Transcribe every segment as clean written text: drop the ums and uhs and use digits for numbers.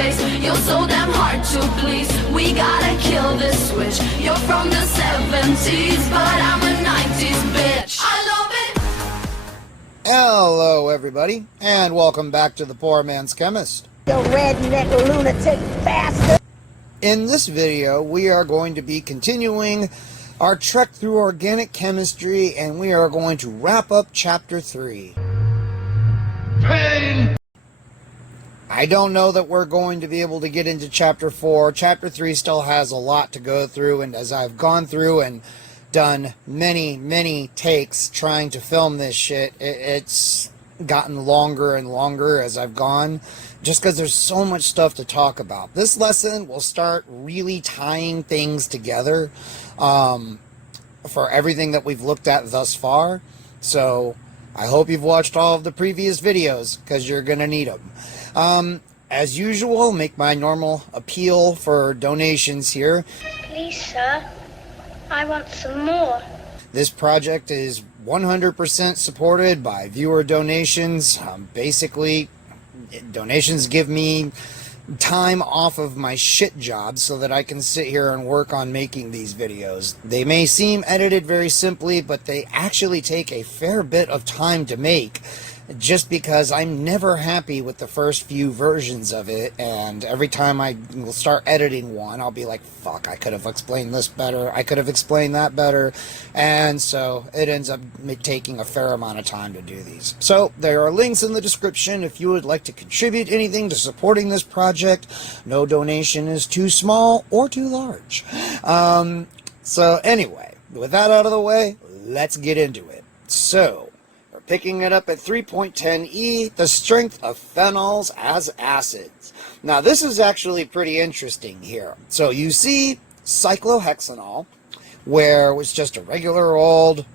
space. You're so damn hard to please. We gotta kill this switch. You're from the 70s, but I'm a 90s bitch. I love it. Hello everybody, and welcome back to the Poor Man's Chemist. You redneck lunatic bastard! In this video, we are going to be continuing our trek through organic chemistry, and we are going to wrap up Chapter 3. Pain! I don't know that we're going to be able to get into Chapter 4. Chapter 3 still has a lot to go through, and as I've gone through and done many takes trying to film this shit, it's gotten longer and longer as I've gone, just because there's so much stuff to talk about. This lesson will start really tying things together for everything that we've looked at thus far. So I hope you've watched all of the previous videos, because you're going to need them. As usual, make my normal appeal for donations here. Please, sir, I want some more. This project is 100% supported by viewer donations. Basically, donations give me time off of my shit job so that I can sit here and work on making these videos. They may seem edited very simply, but they actually take a fair bit of time to make, just because I'm never happy with the first few versions of it, and every time I will start editing one, I'll be like, fuck, I could have explained this better, I could have explained that better, and so it ends up taking a fair amount of time to do these. So there are links in the description if you would like to contribute anything to supporting this project. No donation is too small or too large. So anyway, with that out of the way, let's get into it. So, picking it up at 3.10e, the strength of phenols as acids. Now this is actually pretty interesting here. So you see cyclohexanol, where it was just a regular old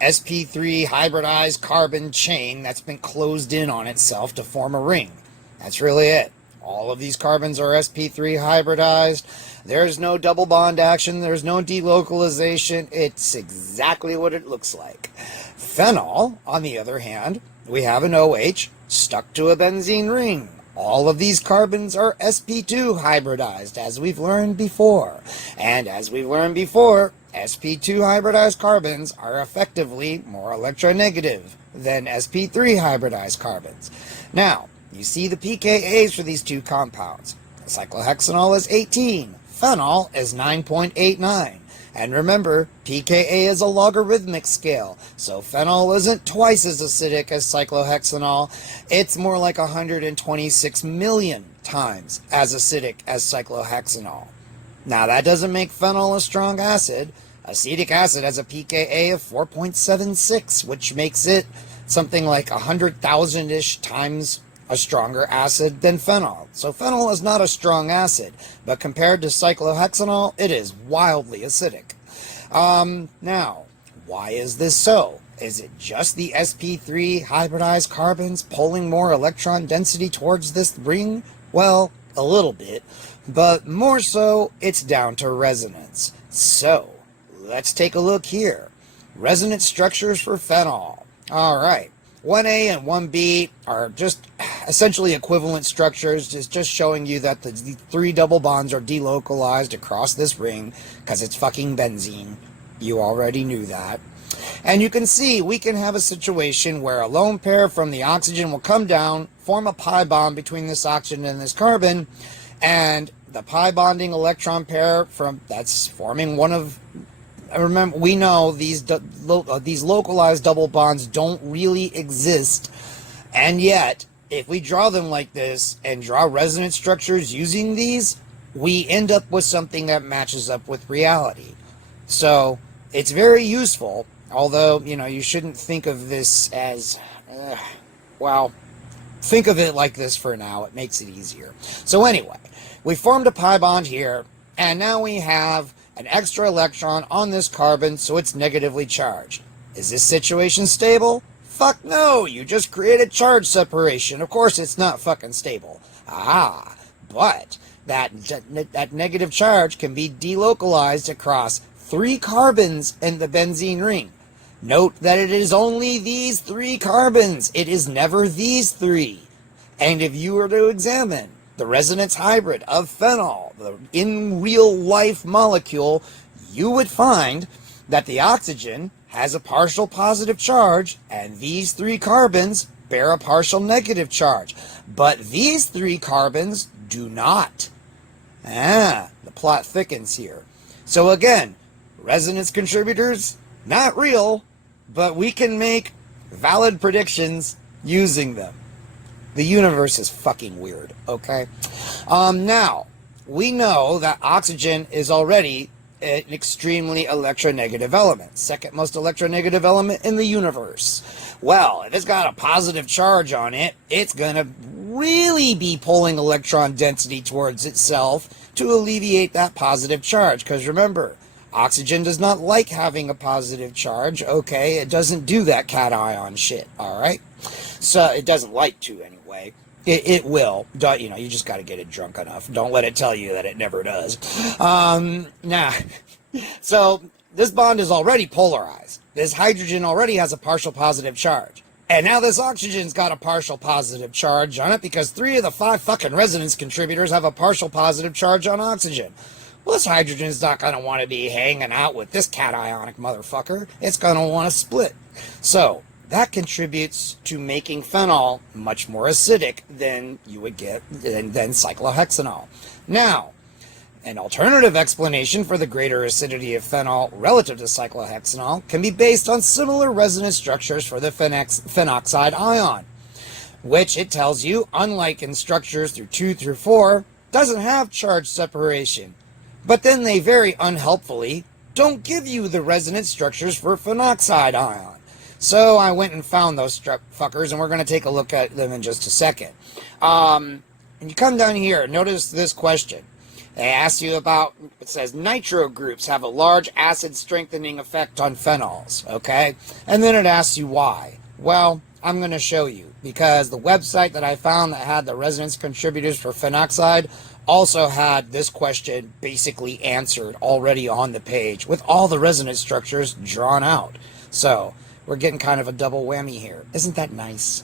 sp3 hybridized carbon chain that's been closed in on itself to form a ring. That's really it. All of these carbons are sp3 hybridized. There's no double bond action. There's no delocalization. It's exactly what it looks like. Phenol, on the other hand, we have an OH stuck to a benzene ring. All of these carbons are sp2 hybridized, as we've learned before. And as we've learned before, sp2 hybridized carbons are effectively more electronegative than sp3 hybridized carbons. Now, you see the pKa's for these two compounds. Cyclohexanol is 18. Phenol is 9.89. And remember, pKa is a logarithmic scale, so phenol isn't twice as acidic as cyclohexanol. It's more like 126 million times as acidic as cyclohexanol. Now, that doesn't make phenol a strong acid. Acetic acid has a pKa of 4.76, which makes it something like 100,000-ish times a stronger acid than phenol. So phenol is not a strong acid, but compared to cyclohexanol, it is wildly acidic. Now, why is this so? Is it just the sp3 hybridized carbons pulling more electron density towards this ring? Well, a little bit, but more so, it's down to resonance. So, let's take a look here. Resonance structures for phenol. Alright. 1A and 1B are just essentially equivalent structures, just showing you that the three double bonds are delocalized across this ring, because it's fucking benzene. You already knew that. And you can see we can have a situation where a lone pair from the oxygen will come down, form a pi bond between this oxygen and this carbon, and the pi bonding electron pair that's forming one of... Remember, we know these localized double bonds don't really exist, and yet, if we draw them like this and draw resonance structures using these, we end up with something that matches up with reality. So, it's very useful, although, you know, you shouldn't think of this as, well, think of it like this for now. It makes it easier. So anyway, we formed a pi bond here, and now we have an extra electron on this carbon, so it's negatively charged. Is this situation stable? Fuck no, you just created charge separation. Of course it's not fucking stable. But that negative charge can be delocalized across 3 carbons in the benzene ring. Note that it is only these 3 carbons. It is never these 3. And if you were to examine the resonance hybrid of phenol, the in real life molecule, you would find that the oxygen has a partial positive charge, and these 3 carbons bear a partial negative charge. But these 3 carbons do not. The plot thickens here. So again, resonance contributors, not real, but we can make valid predictions using them. The universe is fucking weird, okay? Now, we know that oxygen is already an extremely electronegative element. Second most electronegative element in the universe. Well, if it's got a positive charge on it, it's going to really be pulling electron density towards itself to alleviate that positive charge. Because remember, oxygen does not like having a positive charge, okay? It doesn't do that cation shit, alright? So, it doesn't like to anyway. It will. You just got to get it drunk enough. Don't let it tell you that it never does. So, this bond is already polarized. This hydrogen already has a partial positive charge. And now this oxygen's got a partial positive charge on it because 3 of the 5 fucking resonance contributors have a partial positive charge on oxygen. Well, this hydrogen's not going to want to be hanging out with this cationic motherfucker. It's going to want to split. So, that contributes to making phenol much more acidic than you would get than cyclohexanol. Now, an alternative explanation for the greater acidity of phenol relative to cyclohexanol can be based on similar resonance structures for the phenoxide ion, which it tells you, unlike in structures through 2 through 4, doesn't have charge separation. But then they very unhelpfully don't give you the resonance structures for phenoxide ion. So I went and found those fuckers, and we're going to take a look at them in just a second. And you come down here, notice this question. They ask you about, it says, nitro groups have a large acid strengthening effect on phenols, okay? And then it asks you why. Well, I'm going to show you, because the website that I found that had the resonance contributors for phenoxide also had this question basically answered already on the page with all the resonance structures drawn out. So, we're getting kind of a double whammy here. Isn't that nice?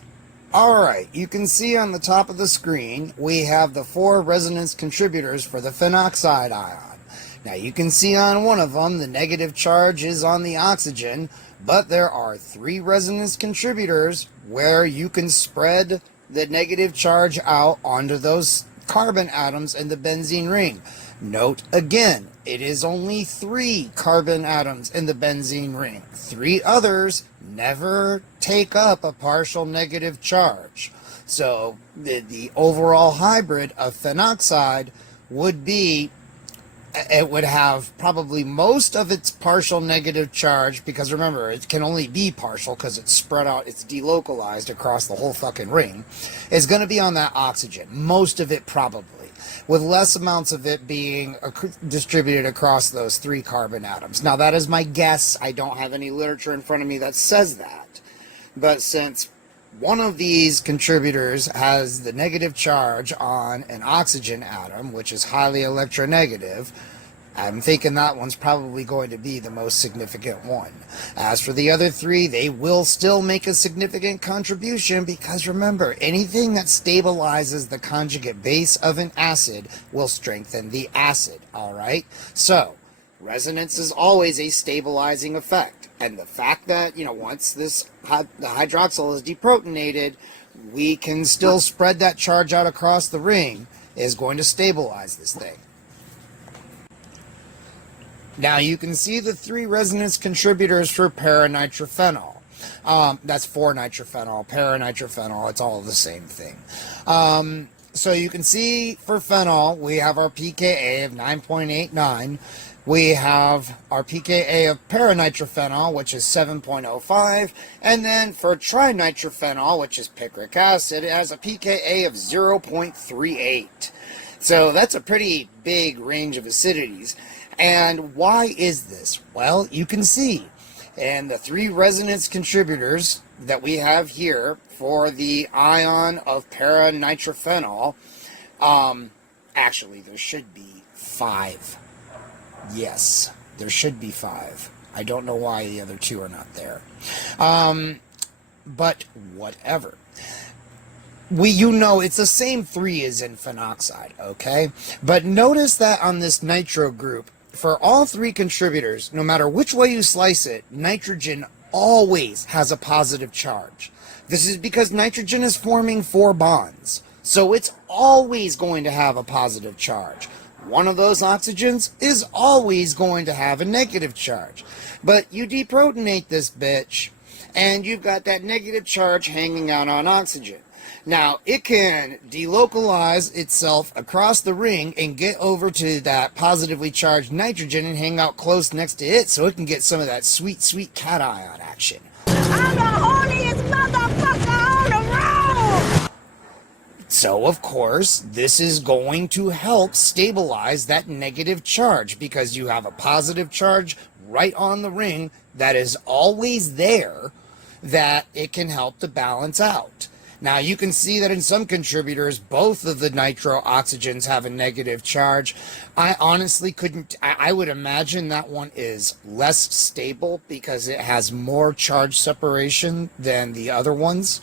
Alright, you can see on the top of the screen, we have the 4 resonance contributors for the phenoxide ion. Now you can see on one of them, the negative charge is on the oxygen, but there are 3 resonance contributors where you can spread the negative charge out onto those carbon atoms in the benzene ring. Note again, it is only 3 carbon atoms in the benzene ring. 3 others never take up a partial negative charge. So the overall hybrid of phenoxide would be, it would have probably most of its partial negative charge, because remember, it can only be partial because it's spread out, it's delocalized across the whole fucking ring, is going to be on that oxygen. Most of it probably, with less amounts of it being distributed across those 3 carbon atoms. Now that is my guess. I don't have any literature in front of me that says that. But since one of these contributors has the negative charge on an oxygen atom, which is highly electronegative, I'm thinking that one's probably going to be the most significant one. As for the other 3, they will still make a significant contribution, because remember, anything that stabilizes the conjugate base of an acid will strengthen the acid, alright? So, resonance is always a stabilizing effect. And the fact that, once the hydroxyl is deprotonated, we can still spread that charge out across the ring is going to stabilize this thing. Now you can see the 3 resonance contributors for paranitrophenol. That's 4-nitrophenol, paranitrophenol, it's all the same thing. So you can see for phenol, we have our pKa of 9.89. We have our pKa of paranitrophenol, which is 7.05. And then for trinitrophenol, which is picric acid, it has a pKa of 0.38. So that's a pretty big range of acidities. And why is this? Well, you can see in the 3 resonance contributors that we have here for the ion of paranitrophenol, actually there should be 5. Yes, there should be 5. I don't know why the other 2 are not there. But whatever. you know it's the same 3 as in phenoxide, okay? But notice that on this nitro group, for all 3 contributors, no matter which way you slice it, nitrogen always has a positive charge. This is because nitrogen is forming 4 bonds, so it's always going to have a positive charge. One of those oxygens is always going to have a negative charge. But you deprotonate this bitch, and you've got that negative charge hanging out on oxygen. Now, it can delocalize itself across the ring and get over to that positively charged nitrogen and hang out close next to it so it can get some of that sweet, sweet cation action. I'm the horniest motherfucker on the road! So, of course, this is going to help stabilize that negative charge because you have a positive charge right on the ring that is always there that it can help to balance out. Now, you can see that in some contributors, both of the nitro oxygens have a negative charge. I honestly couldn't, I would imagine that one is less stable because it has more charge separation than the other ones.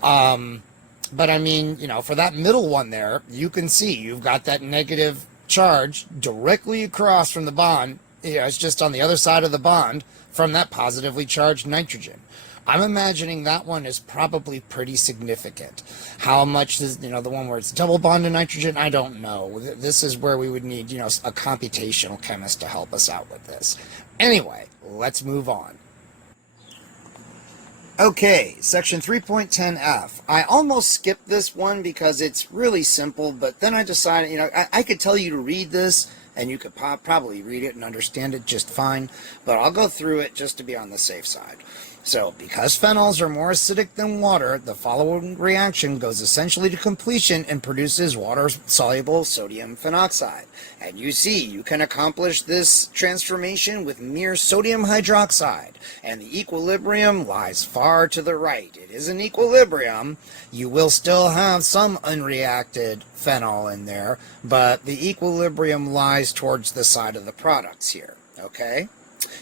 But I mean, you know, for that middle one there, you can see you've got that negative charge directly across from the bond. You know, it's just on the other side of the bond from that positively charged nitrogen. I'm imagining that one is probably pretty significant. How much is, you know, the one where it's double bond to nitrogen? I don't know. This is where we would need, you know, a computational chemist to help us out with this. Anyway, let's move on. Okay, section 3.10F. I almost skipped this one because it's really simple, but then I decided, you know, I could tell you to read this, and you could probably read it and understand it just fine, but I'll go through it just to be on the safe side. So, because phenols are more acidic than water, the following reaction goes essentially to completion and produces water-soluble sodium phenoxide. And you see, you can accomplish this transformation with mere sodium hydroxide, and the equilibrium lies far to the right. It is an equilibrium. You will still have some unreacted phenol in there, but the equilibrium lies towards the side of the products here, okay?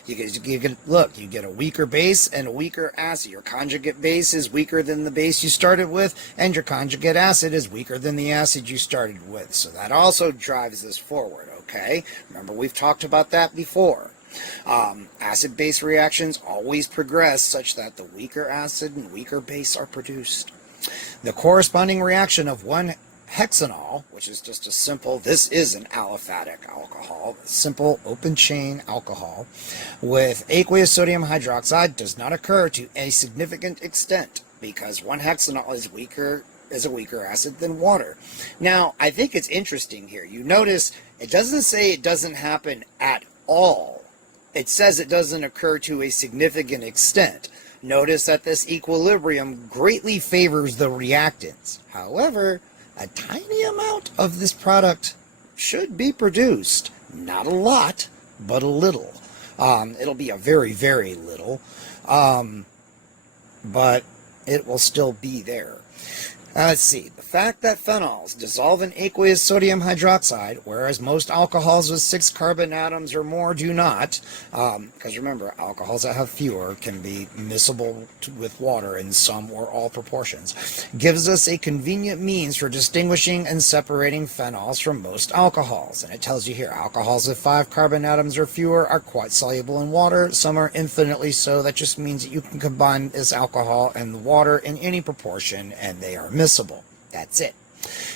You get a weaker base and a weaker acid. Your conjugate base is weaker than the base you started with, and your conjugate acid is weaker than the acid you started with. So that also drives this forward, okay? Remember, we've talked about that before. Acid-base reactions always progress such that the weaker acid and weaker base are produced. The corresponding reaction of 1-hexanol, which is just a simple, this is an aliphatic alcohol, simple open chain alcohol, with aqueous sodium hydroxide does not occur to a significant extent because 1-hexanol is a weaker acid than water. Now, I think it's interesting here. You notice it doesn't say it doesn't happen at all. It says it doesn't occur to a significant extent. Notice that this equilibrium greatly favors the reactants. However, a tiny amount of this product should be produced. Not a lot, but a little. It'll be a very, very little, but it will still be there. Let's see. The fact that phenols dissolve in aqueous sodium hydroxide, whereas most alcohols with 6 carbon atoms or more do not, because remember, alcohols that have fewer can be miscible with water in some or all proportions, gives us a convenient means for distinguishing and separating phenols from most alcohols. And it tells you here, alcohols with 5 carbon atoms or fewer are quite soluble in water. Some are infinitely so. That just means that you can combine this alcohol and the water in any proportion, and they are miscible. That's it.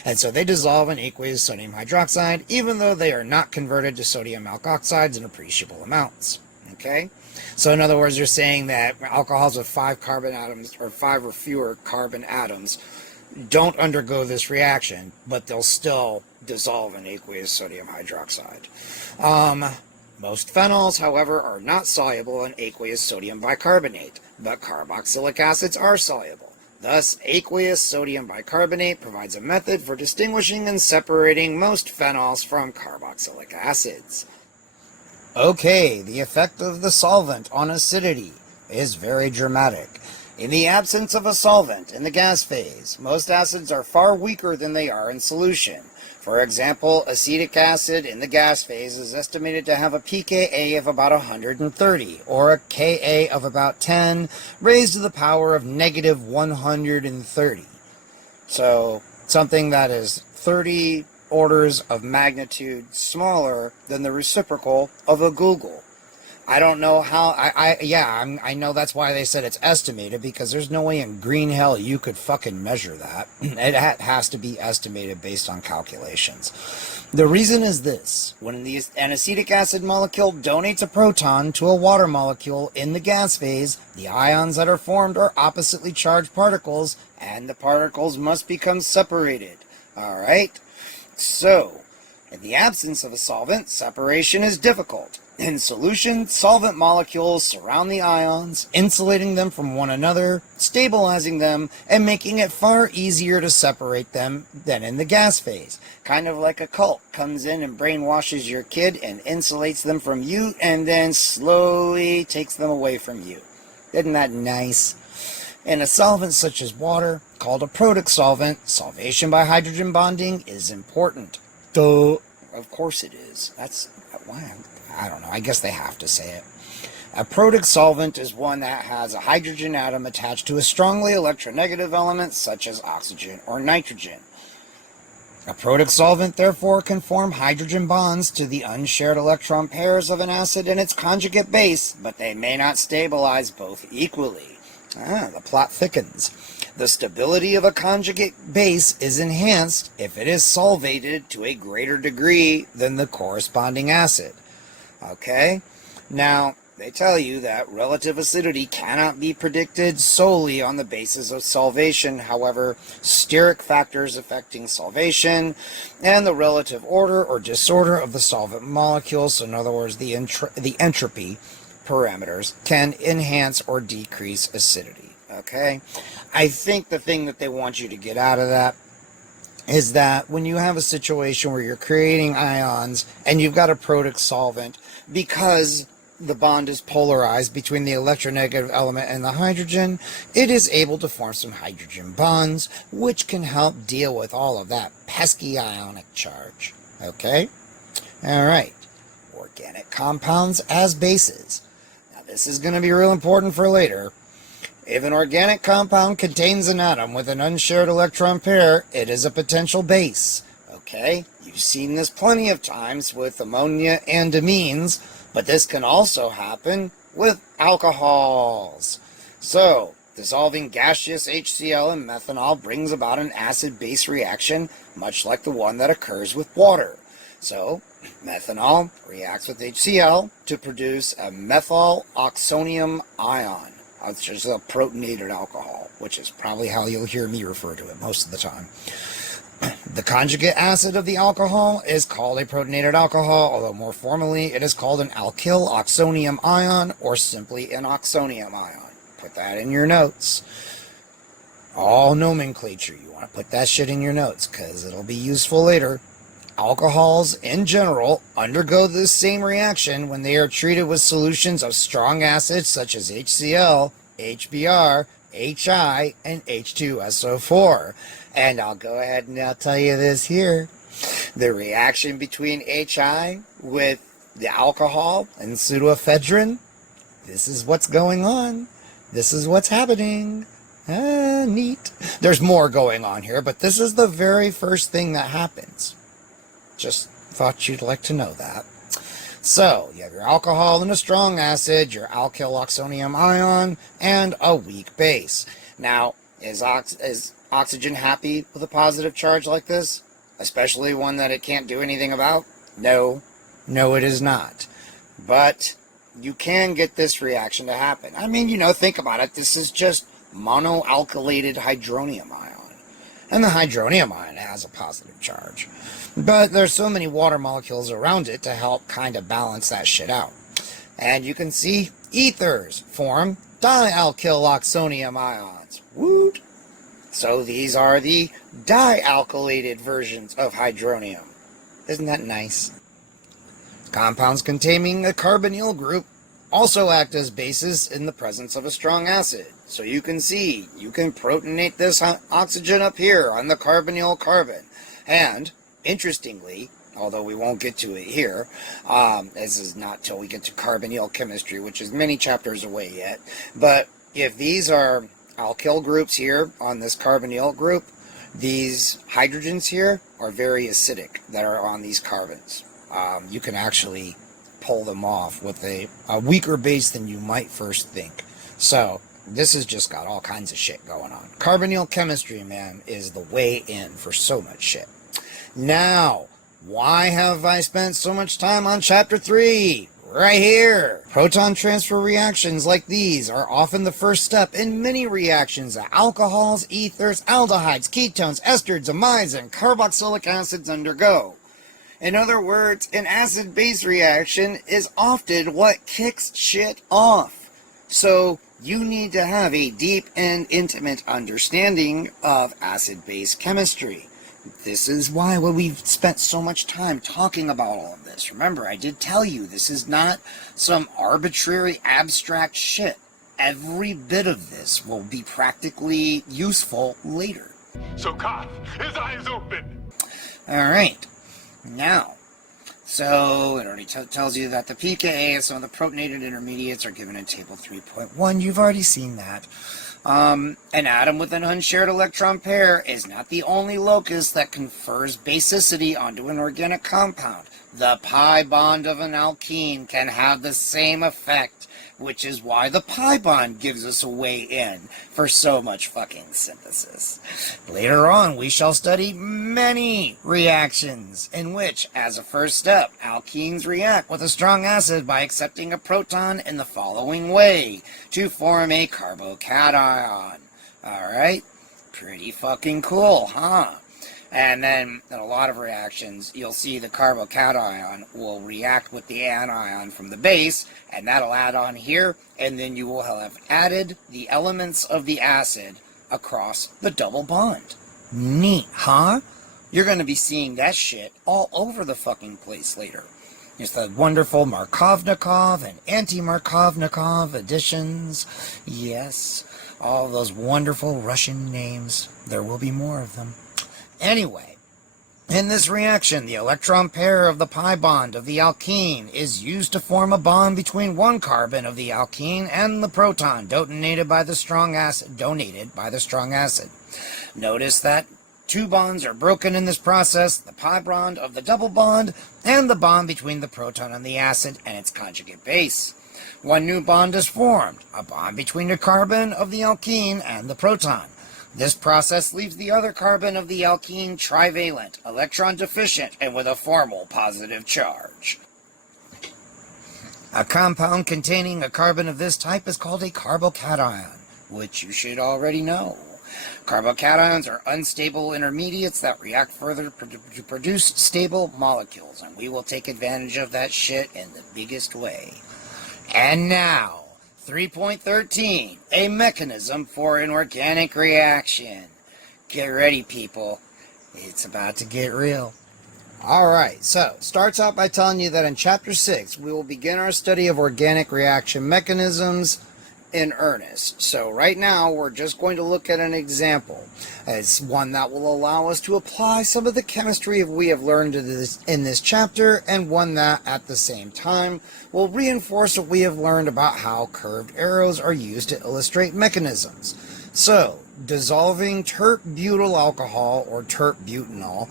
And so they dissolve in aqueous sodium hydroxide, even though they are not converted to sodium alkoxides in appreciable amounts. Okay? So in other words, you're saying that alcohols with 5 carbon atoms, or 5 or fewer carbon atoms, don't undergo this reaction, but they'll still dissolve in aqueous sodium hydroxide. Most phenols, however, are not soluble in aqueous sodium bicarbonate, but carboxylic acids are soluble. Thus, aqueous sodium bicarbonate provides a method for distinguishing and separating most phenols from carboxylic acids. Okay, the effect of the solvent on acidity is very dramatic. In the absence of a solvent in the gas phase, most acids are far weaker than they are in solution. For example, acetic acid in the gas phase is estimated to have a pKa of about 130, or a Ka of about 10, raised to the power of negative 130. So something that is 30 orders of magnitude smaller than the reciprocal of a Google. I don't know how, I know that's why they said it's estimated, because there's no way in green hell you could fucking measure that. It has to be estimated based on calculations. The reason is this: when an acetic acid molecule donates a proton to a water molecule in the gas phase, the ions that are formed are oppositely charged particles, and the particles must become separated. Alright? So, in the absence of a solvent, separation is difficult. In solution, solvent molecules surround the ions, insulating them from one another, stabilizing them, and making it far easier to separate them than in the gas phase. Kind of like a cult comes in and brainwashes your kid and insulates them from you, and then slowly takes them away from you. Isn't that nice? In a solvent such as water, called a protic solvent, solvation by hydrogen bonding is important. Duh. Of course it is. That's why I don't know. I guess they have to say it. A protic solvent is one that has a hydrogen atom attached to a strongly electronegative element such as oxygen or nitrogen. A protic solvent, therefore, can form hydrogen bonds to the unshared electron pairs of an acid and its conjugate base, but they may not stabilize both equally. The plot thickens. The stability of a conjugate base is enhanced if it is solvated to a greater degree than the corresponding acid. Okay? Now, they tell you that relative acidity cannot be predicted solely on the basis of solvation. However, steric factors affecting solvation and the relative order or disorder of the solvent molecules, so in other words, the entropy parameters, can enhance or decrease acidity. Okay? I think the thing that they want you to get out of that is that when you have a situation where you're creating ions and you've got a protic solvent, because the bond is polarized between the electronegative element and the hydrogen, it is able to form some hydrogen bonds, which can help deal with all of that pesky ionic charge. Okay? Alright. Organic compounds as bases. Now this is going to be real important for later. If an organic compound contains an atom with an unshared electron pair, it is a potential base. Okay? You've seen this plenty of times with ammonia and amines, but this can also happen with alcohols. So, dissolving gaseous HCl in methanol brings about an acid-base reaction, much like the one that occurs with water. So, methanol reacts with HCl to produce a methyl oxonium ion. It's just a protonated alcohol, which is probably how you'll hear me refer to it most of the time. The conjugate acid of the alcohol is called a protonated alcohol, although more formally it is called an alkyl oxonium ion, or simply an oxonium ion. Put that in your notes. All nomenclature, you want to put that shit in your notes, because it'll be useful later. Alcohols, in general, undergo this same reaction when they are treated with solutions of strong acids such as HCl, HBr, HI, and H2SO4. And I'll go ahead and I'll tell you this here. The reaction between HI with the alcohol and pseudoephedrine, this is what's going on. This is what's happening. Neat. There's more going on here, but this is the very first thing that happens. Just thought you'd like to know that. So, you have your alcohol and a strong acid, your alkyl oxonium ion, and a weak base. Now, is oxygen happy with a positive charge like this? Especially one that it can't do anything about? No. No, it is not. But you can get this reaction to happen. I mean, think about it. This is just monoalkylated hydronium ion. And the hydronium ion has a positive charge. But there's so many water molecules around it to help kind of balance that shit out. And you can see ethers form dialkyl oxonium ions. Woot! So these are the dialkylated versions of hydronium. Isn't that nice? Compounds containing a carbonyl group also act as bases in the presence of a strong acid. So you can see, you can protonate this oxygen up here on the carbonyl carbon. And, interestingly, although we won't get to it here, this is not till we get to carbonyl chemistry, which is many chapters away yet, but if these are alkyl groups here on this carbonyl group, These hydrogens here are very acidic that are on these carbons. You can actually pull them off with a weaker base than you might first think. So this has just got all kinds of shit going on. Carbonyl chemistry, man, is the way in for so much shit. Now, why have I spent so much time on chapter 3? Right here. Proton transfer reactions like these are often the first step in many reactions that alcohols, ethers, aldehydes, ketones, esters, amides, and carboxylic acids undergo. In other words, an acid-base reaction is often what kicks shit off. So you need to have a deep and intimate understanding of acid-base chemistry. This is why we've spent so much time talking about all of this. Remember, I did tell you, this is not some arbitrary abstract shit. Every bit of this will be practically useful later. So Koth, his eyes open. Alright, now, so it already tells you that the pKa of some of the protonated intermediates are given in table 3.1. You've already seen that. An atom with an unshared electron pair is not the only locus that confers basicity onto an organic compound. The pi bond of an alkene can have the same effect, which is why the pi bond gives us a way in for so much fucking synthesis. Later on, we shall study many reactions in which, as a first step, alkenes react with a strong acid by accepting a proton in the following way to form a carbocation. Alright? Pretty fucking cool, huh? And then in a lot of reactions, you'll see the carbocation will react with the anion from the base, and that'll add on here, and then you will have added the elements of the acid across the double bond. Neat, huh? You're going to be seeing that shit all over the fucking place later. There's the wonderful Markovnikov and anti-Markovnikov additions. Yes, all those wonderful Russian names. There will be more of them. Anyway, in this reaction, the electron pair of the pi bond of the alkene is used to form a bond between one carbon of the alkene and the proton donated by the strong acid. Notice that two bonds are broken in this process, the pi bond of the double bond and the bond between the proton and the acid and its conjugate base. One new bond is formed, a bond between the carbon of the alkene and the proton. This process leaves the other carbon of the alkene trivalent, electron deficient, and with a formal positive charge. A compound containing a carbon of this type is called a carbocation, which you should already know. Carbocations are unstable intermediates that react further to produce stable molecules, and we will take advantage of that shit in the biggest way. And now, 3.13, a mechanism for an organic reaction. Get ready, people. It's about to get real. Alright, so, starts out by telling you that in Chapter 6, we will begin our study of organic reaction mechanisms in earnest. So right now, we're just going to look at an example. It's one that will allow us to apply some of the chemistry we have learned in this chapter, and one that, at the same time, will reinforce what we have learned about how curved arrows are used to illustrate mechanisms. So, dissolving tert-butyl alcohol, or tert-butanol,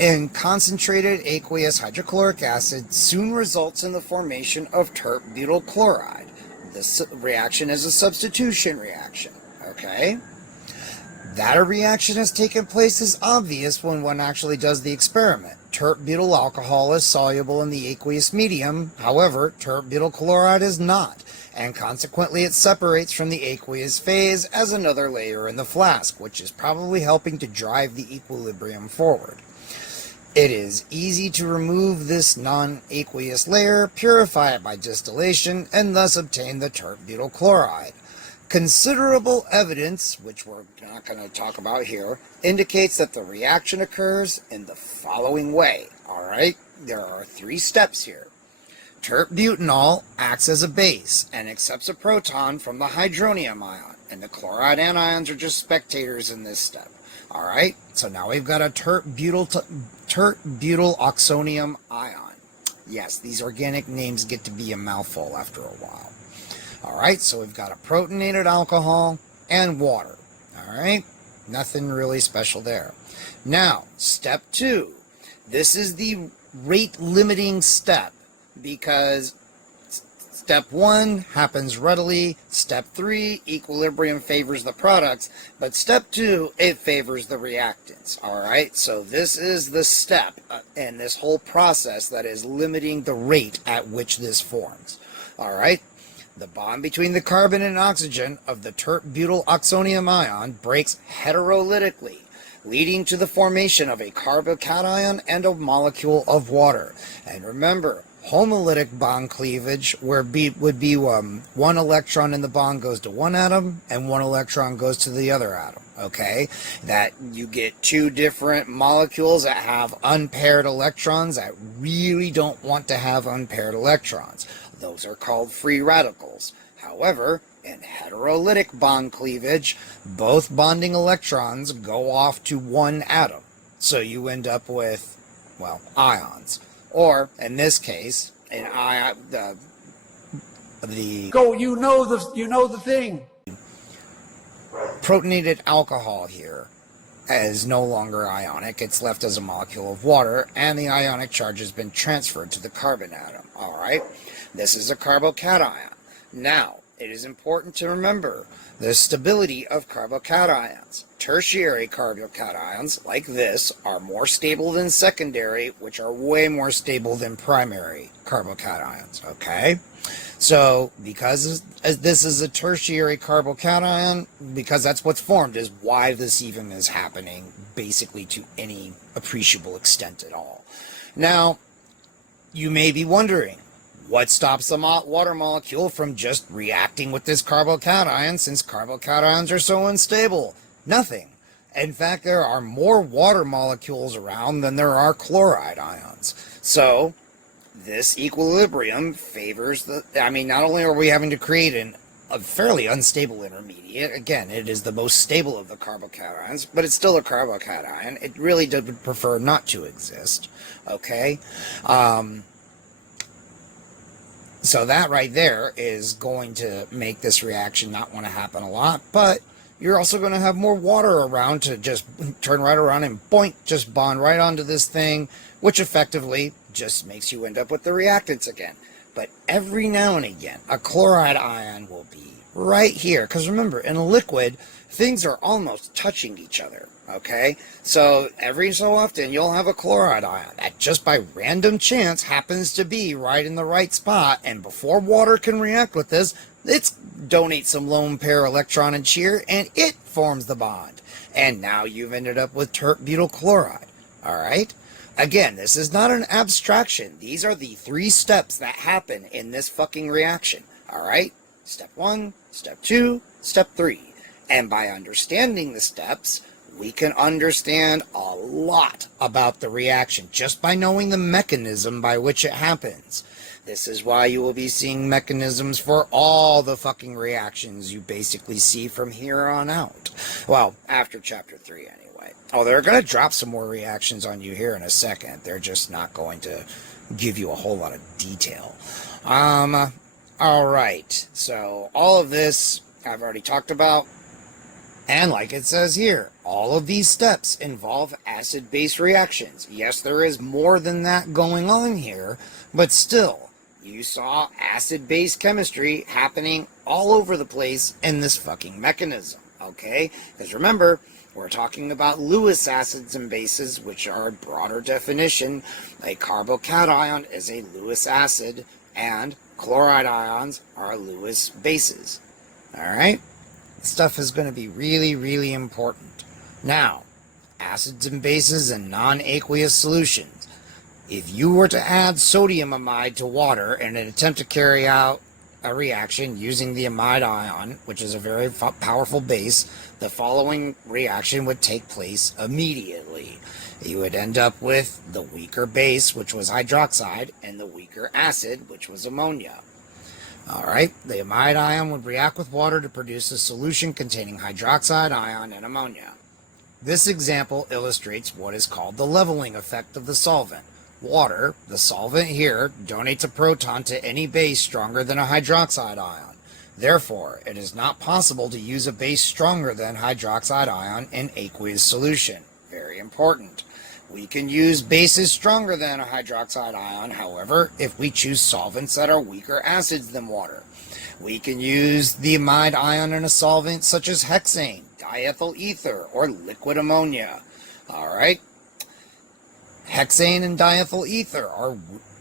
in concentrated aqueous hydrochloric acid soon results in the formation of tert-butyl chloride. This reaction is a substitution reaction, okay? That a reaction has taken place is obvious when one actually does the experiment. Tert-butyl alcohol is soluble in the aqueous medium, however, tert-butyl chloride is not, and consequently it separates from the aqueous phase as another layer in the flask, which is probably helping to drive the equilibrium forward. It is easy to remove this non-aqueous layer, purify it by distillation, and thus obtain the tert-butyl chloride. Considerable evidence, which we're not going to talk about here, indicates that the reaction occurs in the following way. Alright, there are 3 steps here. Tert-butanol acts as a base and accepts a proton from the hydronium ion, and the chloride anions are just spectators in this step. Alright, so now we've got a tert-butyl oxonium ion. Yes, these organic names get to be a mouthful after a while. Alright, so we've got a protonated alcohol and water. Alright, Nothing really special there. Now, step 2. This is the rate limiting step, because step 1 happens readily, step 3, equilibrium favors the products, but step 2, it favors the reactants. Alright, so this is the step in this whole process that is limiting the rate at which this forms. Alright, the bond between the carbon and oxygen of the t-butyl oxonium ion breaks heterolytically, leading to the formation of a carbocation and a molecule of water. And remember, homolytic bond cleavage would be one electron in the bond goes to one atom and one electron goes to the other atom. Okay, that you get two different molecules that have unpaired electrons that really don't want to have unpaired electrons. Those are called free radicals. However, in heterolytic bond cleavage, both bonding electrons go off to one atom. So you end up with, well, ions. Or, in this case, an ion, you know the thing. Protonated alcohol here is no longer ionic. It's left as a molecule of water, and the ionic charge has been transferred to the carbon atom. Alright? This is a carbocation. Now, it is important to remember the stability of carbocations. Tertiary carbocations, like this, are more stable than secondary, which are way more stable than primary carbocations. Okay? So, because this is a tertiary carbocation, because that's what's formed, is why this even is happening, basically to any appreciable extent at all. Now, you may be wondering, what stops the water molecule from just reacting with this carbocation, since carbocations are so unstable? Nothing. In fact, there are more water molecules around than there are chloride ions. So, this equilibrium favors not only are we having to create a fairly unstable intermediate, again, it is the most stable of the carbocations, but it's still a carbocation. It really would prefer not to exist. Okay? So that right there is going to make this reaction not want to happen a lot, but you're also going to have more water around to just turn right around and boink, just bond right onto this thing, which effectively just makes you end up with the reactants again. But every now and again, a chloride ion will be right here, because remember, in a liquid, things are almost touching each other. Okay, so every so often you'll have a chloride ion that just by random chance happens to be right in the right spot, and before water can react with this, it donates some lone pair electron and shear, and it forms the bond. And now you've ended up with t-butyl chloride. Alright? Again, this is not an abstraction. These are the 3 steps that happen in this fucking reaction. Alright? Step 1, step 2, step 3. And by understanding the steps, we can understand a lot about the reaction just by knowing the mechanism by which it happens. This is why you will be seeing mechanisms for all the fucking reactions you basically see from here on out. Well, after chapter 3 anyway. Oh, they're going to drop some more reactions on you here in a second. They're just not going to give you a whole lot of detail. Alright, so all of this I've already talked about. And like it says here, all of these steps involve acid-base reactions. Yes, there is more than that going on here, but still, you saw acid-base chemistry happening all over the place in this fucking mechanism, okay? Because remember, we're talking about Lewis acids and bases, which are a broader definition. A carbocation is a Lewis acid, and chloride ions are Lewis bases. Alright? Stuff is going to be really, really important. Now, acids and bases in non-aqueous solutions. If you were to add sodium amide to water in an attempt to carry out a reaction using the amide ion, which is a very powerful base, the following reaction would take place immediately. You would end up with the weaker base, which was hydroxide, and the weaker acid, which was ammonia. Alright, the amide ion would react with water to produce a solution containing hydroxide ion and ammonia. This example illustrates what is called the leveling effect of the solvent. Water, the solvent here, donates a proton to any base stronger than a hydroxide ion. Therefore, it is not possible to use a base stronger than hydroxide ion in aqueous solution. Very important. We can use bases stronger than a hydroxide ion, however, if we choose solvents that are weaker acids than water. We can use the amide ion in a solvent such as hexane, diethyl ether, or liquid ammonia. Alright? Hexane and diethyl ether are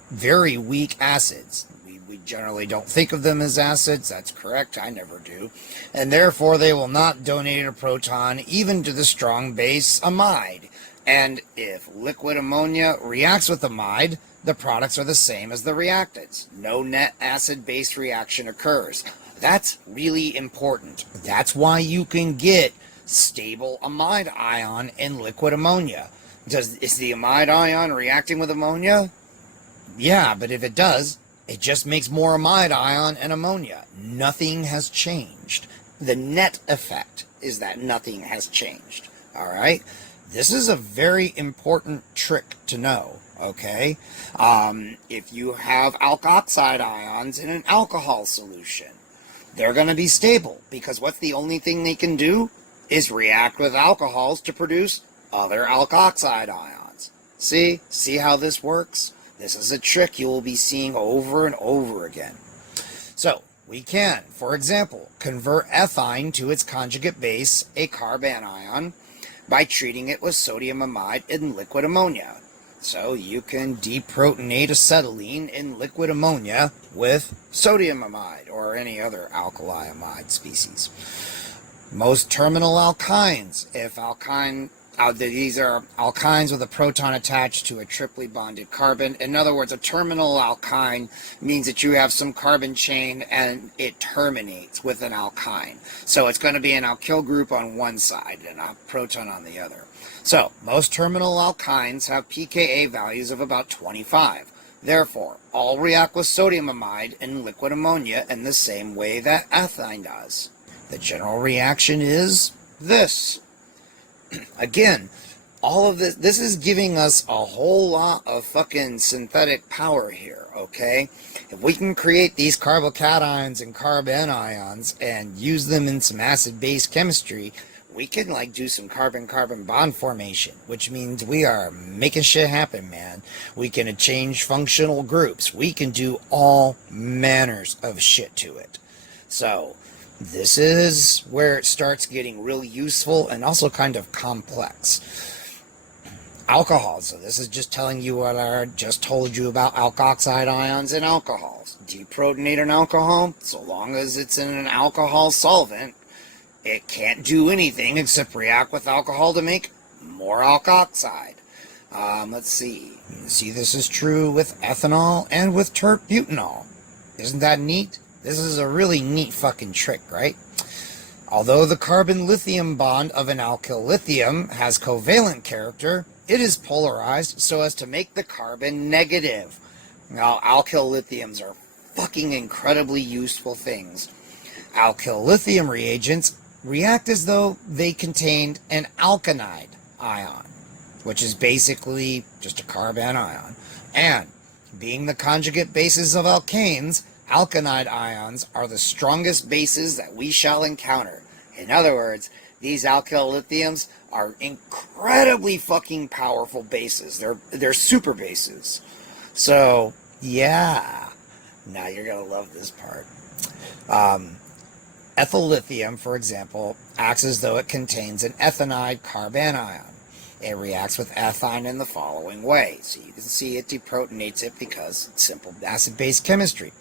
very weak acids. We generally don't think of them as acids. That's correct. I never do. And therefore, they will not donate a proton even to the strong base amide. And if liquid ammonia reacts with amide, the products are the same as the reactants. No net acid-base reaction occurs. That's really important. That's why you can get stable amide ion in liquid ammonia. Is the amide ion reacting with ammonia? Yeah, but if it does, it just makes more amide ion and ammonia. Nothing has changed. The net effect is that nothing has changed. All right? This is a very important trick to know, okay? If you have alkoxide ions in an alcohol solution, they're going to be stable because what's the only thing they can do is react with alcohols to produce other alkoxide ions. See how this works? This is a trick you will be seeing over and over again. So, we can, for example, convert ethine to its conjugate base, a carbanion, by treating it with sodium amide in liquid ammonia. So you can deprotonate acetylene in liquid ammonia with sodium amide or any other alkali amide species. Most terminal alkynes, these are alkynes with a proton attached to a triply bonded carbon. In other words, a terminal alkyne means that you have some carbon chain and it terminates with an alkyne. So it's going to be an alkyl group on one side and a proton on the other. So most terminal alkynes have pKa values of about 25. Therefore, all react with sodium amide in liquid ammonia in the same way that ethine does. The general reaction is this. Again, all of this is giving us a whole lot of fucking synthetic power here, okay? If we can create these carbocations and carbanions and use them in some acid-base chemistry, we can, like, do some carbon-carbon bond formation, which means we are making shit happen, man. We can change functional groups. We can do all manners of shit to it. So, this is where it starts getting really useful and also kind of complex. Alcohols. So this is just telling you what I just told you about alkoxide ions in alcohols. Deprotonate an alcohol, so long as it's in an alcohol solvent, it can't do anything except react with alcohol to make more alkoxide. Let's see. You see, this is true with ethanol and with t-butanol. Isn't that neat? This is a really neat fucking trick, right? Although the carbon-lithium bond of an alkyllithium has covalent character, it is polarized so as to make the carbon negative. Now, alkyllithiums are fucking incredibly useful things. Alkyllithium reagents react as though they contained an alkanide ion, which is basically just a carbon ion. And, being the conjugate bases of alkanes, alkanide ions are the strongest bases that we shall encounter. In other words, these alkyllithiums are incredibly fucking powerful bases. They're super bases. So, yeah. Now you're going to love this part. Ethyl lithium, for example, acts as though it contains an ethanide carbanion. It reacts with ethine in the following way. So you can see it deprotonates it because it's simple acid-base chemistry.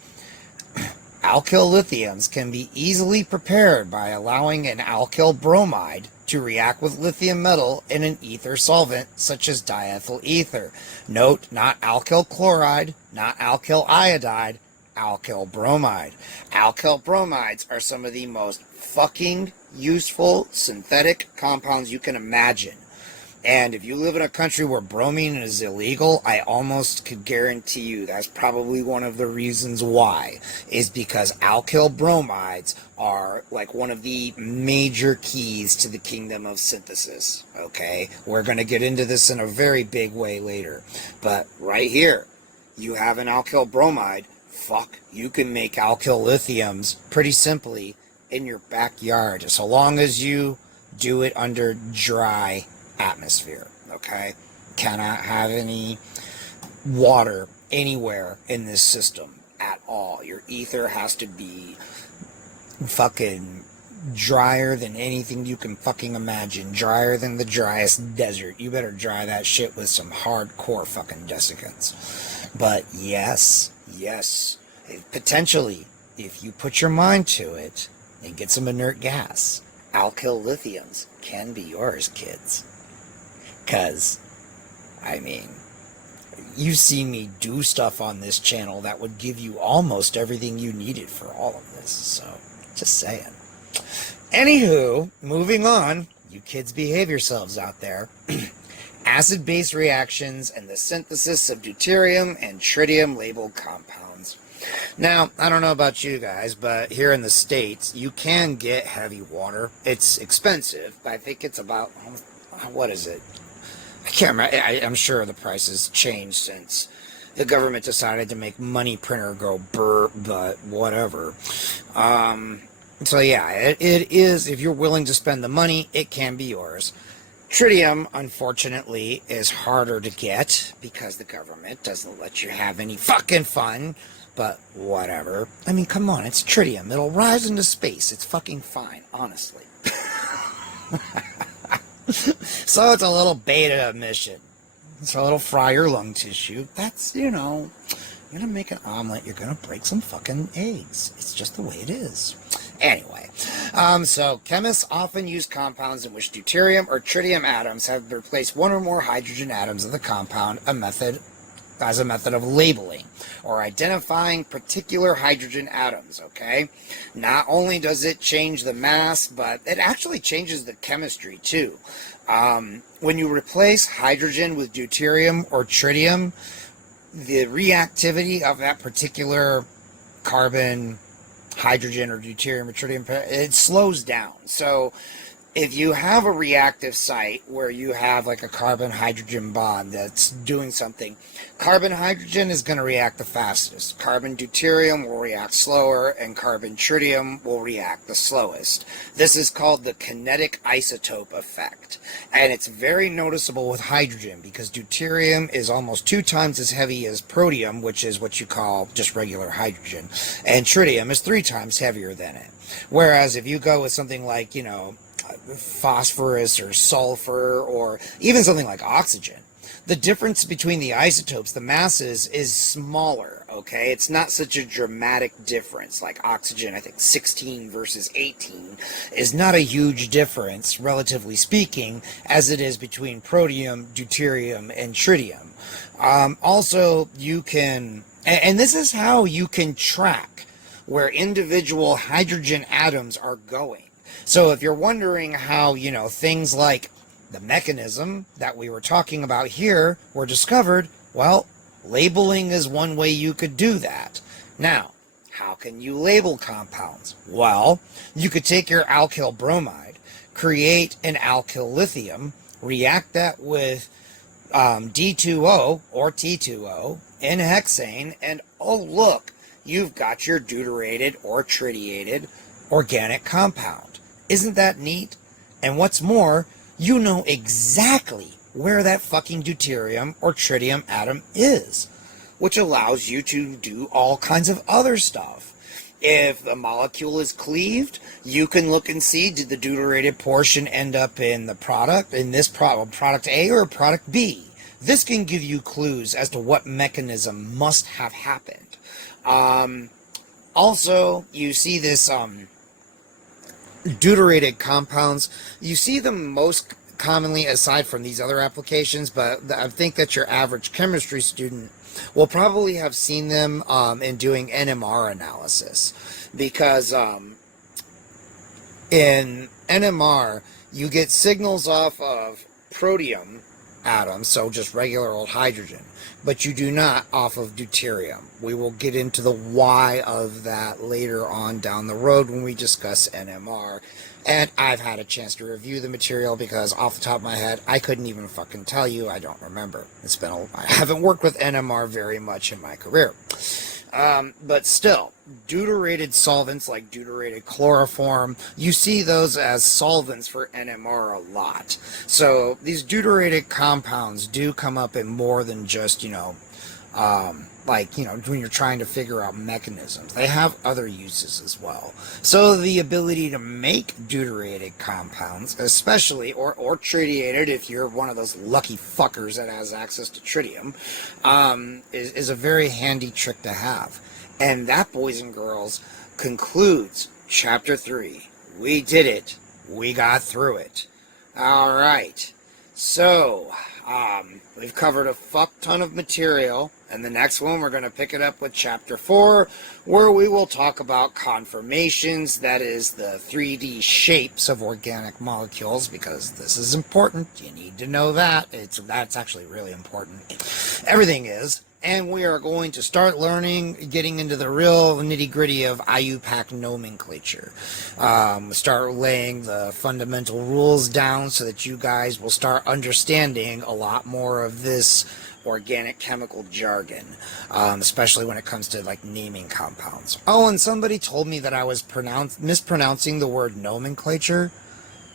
Alkyl lithiums can be easily prepared by allowing an alkyl bromide to react with lithium metal in an ether solvent such as diethyl ether. Note, not alkyl chloride, not alkyl iodide, alkyl bromide. Alkyl bromides are some of the most fucking useful synthetic compounds you can imagine. And if you live in a country where bromine is illegal, I almost could guarantee you that's probably one of the reasons why, is because alkyl bromides are like one of the major keys to the kingdom of synthesis, okay? We're going to get into this in a very big way later. But right here, you have an alkyl bromide Fuck, you can make alkyllithiums pretty simply in your backyard, so long as you do it under dry atmosphere, okay? Cannot have any water anywhere in this system at all. Your ether has to be fucking drier than anything you can fucking imagine. Drier than the driest desert. You better dry that shit with some hardcore fucking desiccants. But yes, potentially, if you put your mind to it and get some inert gas, alkyllithiums can be yours, kids. Because, I mean, you see me do stuff on this channel that would give you almost everything you needed for all of this. So, just saying. Anywho, moving on. You kids behave yourselves out there. Acid-base reactions and the synthesis of deuterium and tritium labeled compounds. Now, I don't know about you guys, but here in the States, you can get heavy water. It's expensive, but I think it's about, what is it? I can't remember. I'm sure the prices changed since the government decided to make money printer go burr, but whatever. So yeah, it is, if you're willing to spend the money, it can be yours. Tritium, unfortunately, is harder to get because the government doesn't let you have any fucking fun, but whatever. I mean, come on, it's tritium. It'll rise into space. It's fucking fine, honestly. So it's a little beta emission. It's a little fry your lung tissue. That's, you know, you're going to make an omelet. You're going to break some fucking eggs. It's just the way it is. Anyway, so chemists often use compounds in which deuterium or tritium atoms have replaced one or more hydrogen atoms of the compound, as a method of labeling or identifying particular hydrogen atoms, okay? Not only does it change the mass, but it actually changes the chemistry too. When you replace hydrogen with deuterium or tritium, the reactivity of that particular carbon, hydrogen, or deuterium or tritium, it slows down. So if you have a reactive site where you have like a carbon-hydrogen bond that's doing something, carbon-hydrogen is going to react the fastest. Carbon-deuterium will react slower, and carbon-tritium will react the slowest. This is called the kinetic isotope effect. And it's very noticeable with hydrogen because deuterium is almost 2 times as heavy as protium, which is what you call just regular hydrogen. And tritium is 3 times heavier than it. Whereas if you go with something like, you know, phosphorus or sulfur or even something like oxygen, the difference between the isotopes, the masses, is smaller, okay? It's not such a dramatic difference. Like oxygen, I think 16 versus 18 is not a huge difference, relatively speaking, as it is between protium, deuterium, and tritium. Also, you can, and this is how you can track where individual hydrogen atoms are going. So if you're wondering how, you know, things like the mechanism that we were talking about here were discovered, well, labeling is one way you could do that. Now, how can you label compounds? Well, you could take your alkyl bromide, create an alkyllithium, react that with D2O or T2O in hexane, and oh look, you've got your deuterated or tritiated organic compound. Isn't that neat? And what's more, you know exactly where that fucking deuterium or tritium atom is, which allows you to do all kinds of other stuff. If the molecule is cleaved, you can look and see, did the deuterated portion end up in the product, in this product A or product B? This can give you clues as to what mechanism must have happened. Also, you see this deuterated compounds. You see them most commonly aside from these other applications, but I think that your average chemistry student will probably have seen them in doing NMR analysis, because in NMR you get signals off of protium atoms, so just regular old hydrogen, but you do not off of deuterium. We will get into the why of that later on down the road when we discuss NMR. And I've had a chance to review the material because off the top of my head, I couldn't even fucking tell you. I don't remember. I haven't worked with NMR very much in my career. But still, deuterated solvents like deuterated chloroform, you see those as solvents for NMR a lot. So these deuterated compounds do come up in more than just, when you're trying to figure out mechanisms. They have other uses as well. So the ability to make deuterated compounds, especially, or tritiated if you're one of those lucky fuckers that has access to tritium, is a very handy trick to have. And that, boys and girls, concludes Chapter 3. We did it. We got through it. All right. So, we've covered a fuck ton of material. And the next one, we're going to pick it up with Chapter 4, where we will talk about conformations, that is, the 3D shapes of organic molecules, because this is important. You need to know that. That's actually really important. Everything is. And we are going to start getting into the real nitty-gritty of IUPAC nomenclature. Start laying the fundamental rules down so that you guys will start understanding a lot more of this organic chemical jargon, especially when it comes to like naming compounds. Oh, and somebody told me that I was mispronouncing the word nomenclature.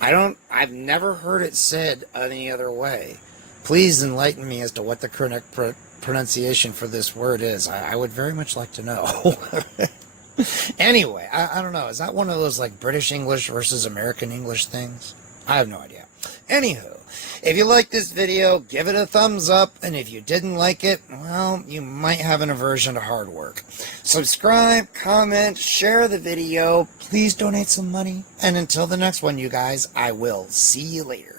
I've never heard it said any other way. Please enlighten me as to what the correct pronunciation for this word is. I would very much like to know. Anyway, I don't know. Is that one of those like British English versus American English things? I have no idea. Anywho, if you like this video, give it a thumbs up, and if you didn't like it, well, you might have an aversion to hard work. Subscribe, comment, share the video, please donate some money, and until the next one, you guys, I will see you later.